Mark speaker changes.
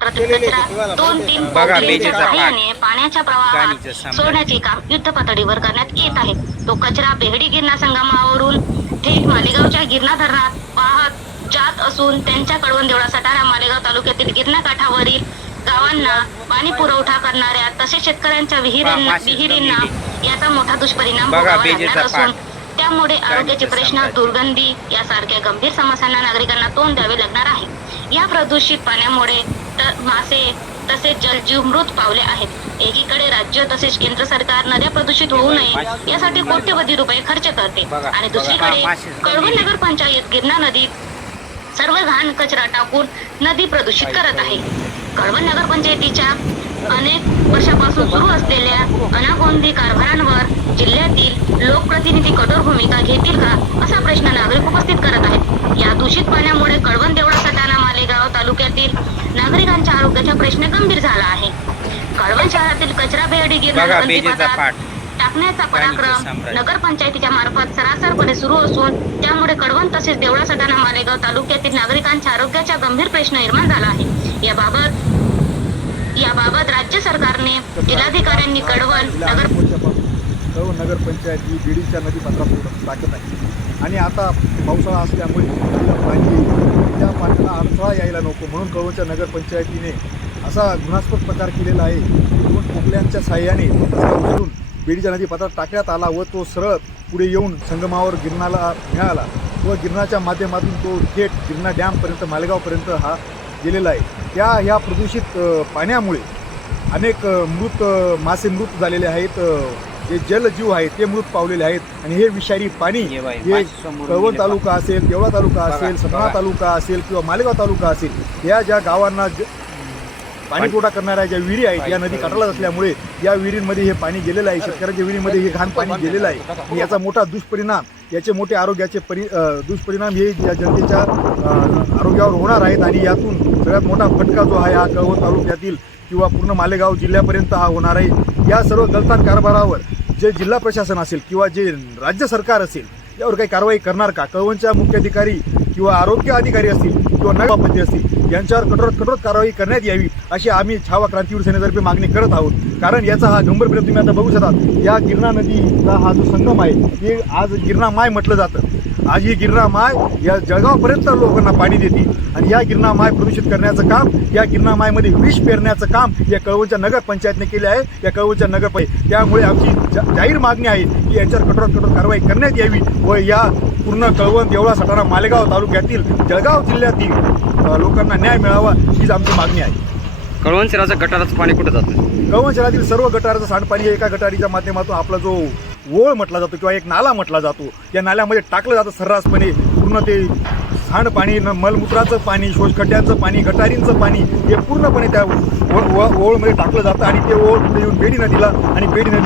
Speaker 1: कचरा दोन तीन
Speaker 2: बघा,
Speaker 1: बोगद्यांच्या
Speaker 2: बेजेचा पाठ.
Speaker 1: सहाय्याने पाण्याच्या प्रवाहात
Speaker 2: गाणीचं सम्राट.
Speaker 1: सोडण्याचे काम युद्ध पातळीवर करण्यात येत आहे तो कचरा बेहडी गिरणा संगमावरून थेट मालेगावच्या गिरणा धरणात वाहत जात असून त्यांच्या कडवण देवळा सटाणा मालेगाव तालुक्यातील गिरणा काठावरील गावांना पाणी पुरवठा करणाऱ्या तसेच शेतकऱ्यांच्या विहिरींना विहिरींना याचा मोठा दुष्परिणाम भोगावा लागणार असून. त्यामुळे आरोग्याचे प्रश्न. दुर्गंधी यासारख्या गंभीर समस्यांना नागरिकांना तोंड द्यावे लागणार आहे या प्रदूषित पाण्यामुळे मासे तसेच जलजीव मृत पावले आहेत. एकीकडे राज्य तसेच केंद्र सरकार नद्या प्रदूषित होऊ नये यासाठी कोट्यवधी रुपये खर्च करते. आणि दुसरीकडे कळवण. नगर पंचायत गिरणा नदीत सर्व घाण कचरा टाकून नदी प्रदूषित करत आहे. कळवण नगर पंचायतीच्या अनेक वर्षापासून सुरू असलेल्या अनागोंदी कारभारांवर जिल्ह्यातील लोकप्रतिनिधी कठोर भूमिका घेतील का असा प्रश्न नागरिक उपस्थित करत आहेत. या दूषित पाण्यामुळे कळवण देवळा सटाणा मालेगाव तालुक्यातील नागरिकांच्या आरोग्याचा प्रश्न गंभीर झाला आहे. कळवण शहरातील कचरा
Speaker 2: पाठ.
Speaker 1: टाकण्याचा पराक्रम. नगरपंचायतीच्या मार्फत सरासरपणे सुरू असून त्यामुळे कडवण तसेच देवळा सटाणा मालेगाव तालुक्यातील नागरिकांच्या आरोग्याचा गंभीर प्रश्न निर्माण झाला आहे. याबाबत याबाबत राज्य सरकारने जिल्हाधिकाऱ्यांनी कडवण नगर
Speaker 3: नगरपंचायत ही बीडीच्या नदी पात्रात टाकत आहे. आणि आता पावसाळा असल्यामुळे पाणी नको म्हणून कळवणच्या नगरपंचायतीने असा गुणास्पद प्रकार केलेला आहे. दोन पोकल्यांच्या साह्याने उचलून बीडीच्या नदी पात्रात टाकण्यात आला व तो सरळ पुढे येऊन संगमावर गिरणाला मिळाला व गिरणाच्या माध्यमातून तो थेट गिरणा डॅमपर्यंत मालेगावपर्यंत हा गेलेला आहे. त्या ह्या प्रदूषित पाण्यामुळे अनेक मृत मासे मृत झालेले आहेत. जे जलजीव आहेत ते मृत पावलेले आहेत आणि हे विषारी पाणी हे कळवण तालुका असेल देवळा तालुका असेल
Speaker 2: बघा.
Speaker 3: तालुका असेल किंवा मालेगाव तालुका असेल या ज्या गावांना पाणी पुरवठा करणाऱ्या ज्या विहिरी आहेत या नदी काठाला असल्यामुळे या विहिरींमध्ये हे पाणी गेलेलं आहे. शेतकऱ्यांच्या विहिरीमध्ये हे घाण पाणी गेलेलं आहे. आणि याचा मोठा दुष्परिणाम याचे मोठे आरोग्याचे परि दुष्परिणाम हे या जनतेच्या आरोग्यावर होणार आहेत. आणि यातून सगळ्यात मोठा फटका जो आहे हा कळवण तालुक्यातील किंवा पूर्ण मालेगाव जिल्ह्यापर्यंत हा होणार आहे. या सर्व गलतान कारभारावर जे जिल्हा प्रशासन असेल किंवा जे राज्य सरकार असेल यावर काही कारवाई करणार का? कळवणच्या मुख्याधिकारी किंवा आरोग्य अधिकारी असतील किंवा नगरपती म्हणजे असतील यांच्यावर कठोर कठोर कारवाई करण्यात यावी अशी आम्ही छावा क्रांतीवीर सेनेतर्फे मागणी करत आहोत. कारण याचा हा गंभीर परिणाम तुम्ही आता बघू शकता. या गिरणा नदीचा हा जो संगम आहे हे आज गिरणा माय म्हटलं जातं. आज ही गिरणा माय या जळगावपर्यंत लोकांना पाणी देते. आणि या गिरणा माय प्रदूषित करण्याचं काम या गिरणा मायमध्ये विष पेरण्याचं काम या कळवणच्या नगर पंचायतने केले आहे या कळवणच्या नगर पंचायत त्यामुळे आमची जा- जाहीर मागणी आहे की यांच्यावर कठोर कठोर कारवाई करण्यात यावी व या पूर्ण कळवण देवळा सटाणा मालेगाव तालुक्यातील जळगाव जिल्ह्यातील लोकांना न्याय मिळावा हीच आमची मागणी आहे.
Speaker 4: कळवण शहराचं गटाराचं पाणी कुठं जातं?
Speaker 3: कळवण शहरातील सर्व गटाराचं सांडपाणी एका गटारीच्या माध्यमातून आपला जो ओळ म्हटला जातो किंवा एक नाला म्हटला जातो या नाल्यामध्ये टाकलं जातं सर्रासपणे. पूर्ण ते सांडपाणी मलमूत्राचं पाणी शोषखड्ड्यांचं पाणी गटारींचं पाणी हे पूर्णपणे त्या ओळ- ओळ- ओळमध्ये टाकलं जातं आणि ते ओळ पुढे येऊन बेडी नदीला आणि बेडी नदी